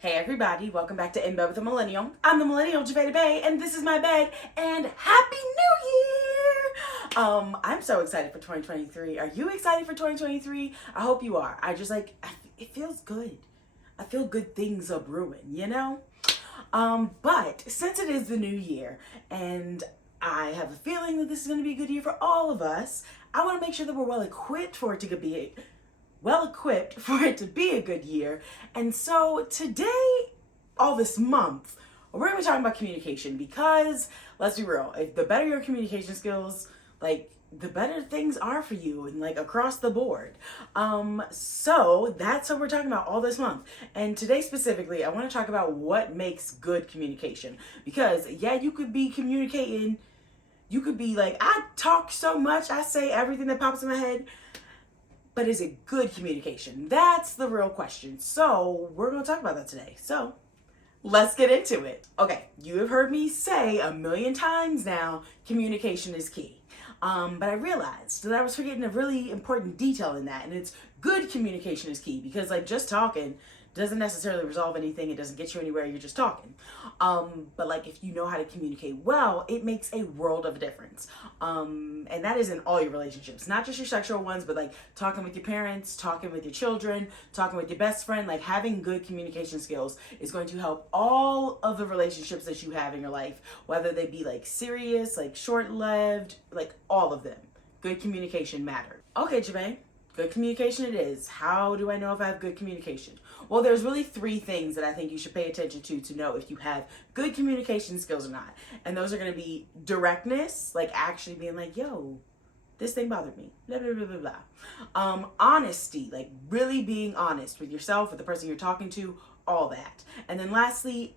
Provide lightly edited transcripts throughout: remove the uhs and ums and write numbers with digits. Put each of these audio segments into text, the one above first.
Hey everybody, welcome back to In Bed with a Millennial. I'm the Millennial Javeda Bay, and this is my bed, and Happy New Year! I'm so excited for 2023. Are you excited for 2023? I hope you are. It feels good. I feel good things are brewing, you know? But since it is the new year, and I have a feeling that this is going to be a good year for all of us, I want to make sure that we're well equipped for it to be a good year. And so today, all this month, we're going to be talking about communication because, let's be real, if the better your communication skills, the better things are for you and across the board. So that's what we're talking about all this month. And today specifically, I want to talk about what makes good communication. Because yeah, you could be communicating, you could be like, I talk so much, I say everything that pops in my head. But is it good communication? That's the real question. So we're going to talk about that today. So let's get into it. Okay, you have heard me say a million times now, communication is key. But I realized that I was forgetting a really important detail in that. And it's good communication is key because just talking doesn't necessarily resolve anything. It doesn't get you anywhere. You're just talking. But if you know how to communicate well, it makes a world of difference. And that is in all your relationships, not just your sexual ones, but talking with your parents, talking with your children, talking with your best friend. Having good communication skills is going to help all of the relationships that you have in your life, whether they be serious, short-lived, all of them. Good communication matters. Okay, Jermaine. Good communication it is. How do I know if I have good communication? Well, there's really three things that I think you should pay attention to know if you have good communication skills or not. And those are going to be directness, actually being yo, this thing bothered me, blah, blah, blah, blah, blah. Honesty, really being honest with yourself, with the person you're talking to, all that. And then lastly,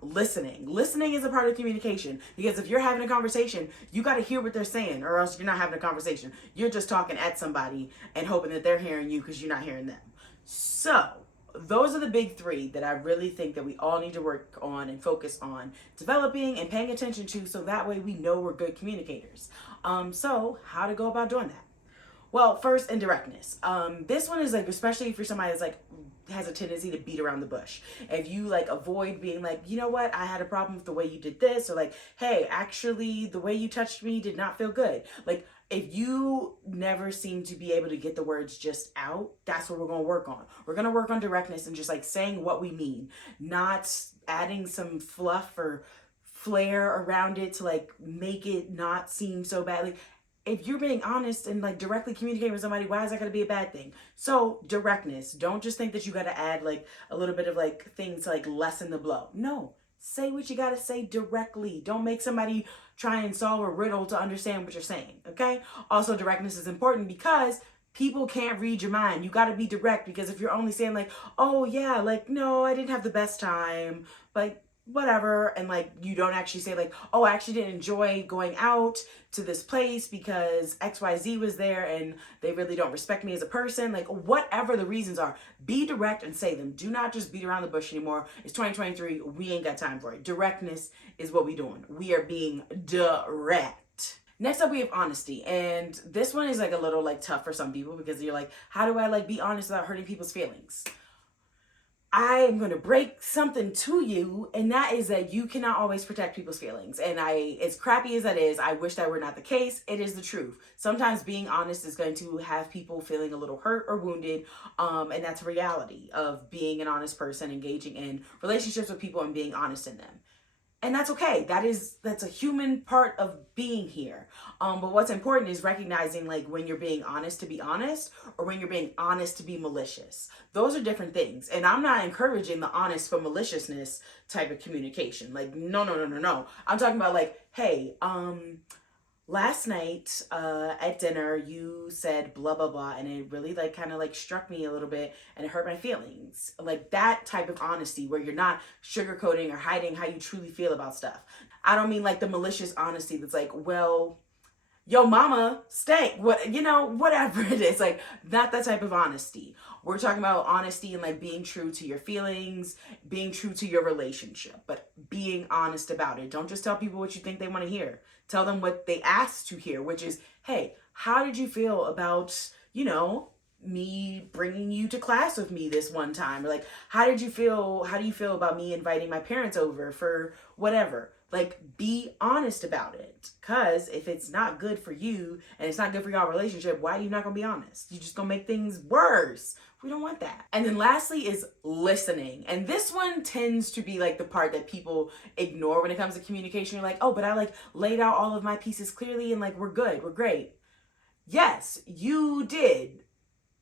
listening. Listening is a part of communication because if you're having a conversation, you got to hear what they're saying or else you're not having a conversation. You're just talking at somebody and hoping that they're hearing you because you're not hearing them. So those are the big three that I really think that we all need to work on and focus on developing and paying attention to so that way we know we're good communicators. So how to go about doing that? Well, first, indirectness. This one is especially if you're somebody that's has a tendency to beat around the bush. If you avoid being you know what, I had a problem with the way you did this, or hey, actually the way you touched me did not feel good. If you never seem to be able to get the words just out, that's what we're going to work on. We're going to work on directness and just saying what we mean, not adding some fluff or flair around it to make it not seem so bad. If you're being honest and directly communicating with somebody, why is that going to be a bad thing? So directness. Don't just think that you got to add a little bit of things to lessen the blow. No, say what you got to say directly. Don't make somebody try and solve a riddle to understand what you're saying. Okay. Also, directness is important because people can't read your mind. You got to be direct because if you're only saying oh yeah, no, I didn't have the best time, whatever, and you don't actually say oh, I actually didn't enjoy going out to this place because XYZ was there and they really don't respect me as a person. Whatever the reasons are, be direct and say them. Do not just beat around the bush anymore. It's 2023. We ain't got time for it. Directness is what we doing. We are being direct. Next up, we have honesty. And this one is a little tough for some people because you're how do I be honest without hurting people's feelings? I am going to break something to you, and that is that you cannot always protect people's feelings. And as crappy as that is, I wish that were not the case. It is the truth. Sometimes being honest is going to have people feeling a little hurt or wounded, and that's a reality of being an honest person, engaging in relationships with people and being honest in them. And that's okay. That's a human part of being here. But what's important is recognizing when you're being honest to be honest or when you're being honest to be malicious. Those are different things. And I'm not encouraging the honest for maliciousness type of communication. No. I'm talking about hey, last night at dinner, you said blah, blah, blah, and it really kind of struck me a little bit and it hurt my feelings. That type of honesty where you're not sugarcoating or hiding how you truly feel about stuff. I don't mean the malicious honesty that's well, yo mama stank, whatever it is, not that type of honesty. We're talking about honesty and being true to your feelings, being true to your relationship, but being honest about it. Don't just tell people what you think they want to hear. Tell them what they asked to hear, which is, hey, how did you feel about, me bringing you to class with me this one time? Or like, how do you feel about me inviting my parents over for whatever? Like, be honest about it. Because if it's not good for you and it's not good for your relationship, why are you not going to be honest? You're just going to make things worse. We don't want that. And then lastly is listening. And this one tends to be like the part that people ignore when it comes to communication. You're like, oh, but I like laid out all of my pieces clearly and like, we're good, we're great. Yes, you did.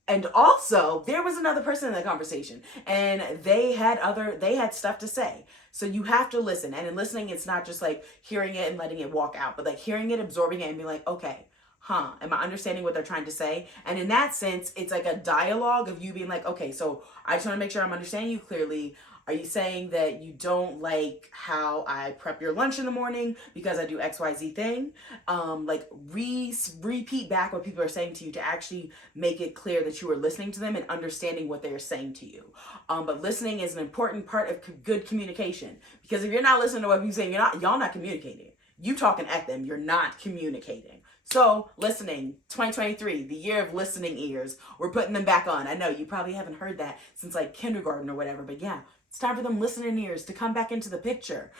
And also, there was another person in that conversation and they had stuff to say. So you have to listen. And in listening, it's not just like hearing it and letting it walk out, but like hearing it, absorbing it, and being like, okay, am I understanding what they're trying to say? And in that sense, it's like a dialogue of you being like, okay, so I just want to make sure I'm understanding you clearly. Are you saying that you don't like how I prep your lunch in the morning because I do XYZ thing? Like repeat back what people are saying to you to actually make it clear that you are listening to them and understanding what they are saying to you. But listening is an important part of good communication, because if you're not listening to what people saying, y'all not communicating. You talking at them, you're not communicating. So listening, 2023, the year of listening ears. We're putting them back on. I know you probably haven't heard that since like kindergarten or whatever, but yeah. It's time for them listening ears to come back into the picture,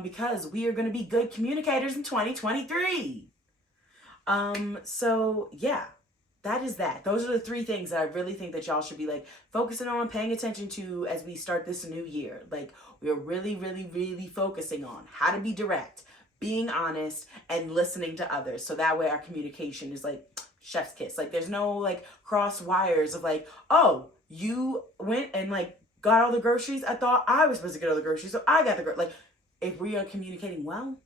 because we are going to be good communicators in 2023. So yeah, that is that. Those are the 3 things that I really think that y'all should be like focusing on, paying attention to as we start this new year. Like, we are really, really, really focusing on how to be direct, being honest, and listening to others. So that way our communication is like chef's kiss. Like, there's no like cross wires of like, oh, you went and like got all the groceries. I thought I was supposed to get all the groceries, so I got the like, if we are communicating well,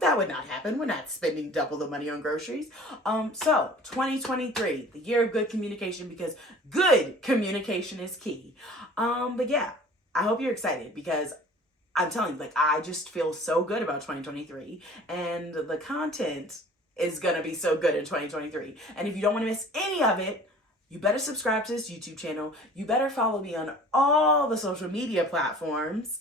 that would not happen. We're not spending double the money on groceries. So 2023, the year of good communication, because good communication is key. But yeah, I hope you're excited, because I'm telling you, like, I just feel so good about 2023, and the content is gonna be so good in 2023. And if you don't want to miss any of it, you better subscribe to this YouTube channel. You better follow me on all the social media platforms.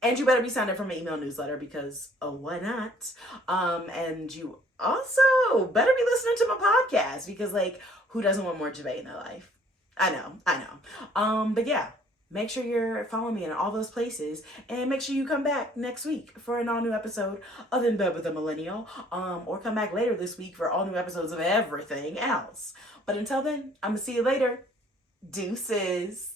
And you better be signed up for my email newsletter, because, oh, why not? And you also better be listening to my podcast, because, like, who doesn't want more Jave in their life? I know. But yeah, make sure you're following me in all those places, and make sure you come back next week for an all new episode of In Bed with a Millennial, or come back later this week for all new episodes of everything else. But until then, I'm gonna see you later. Deuces.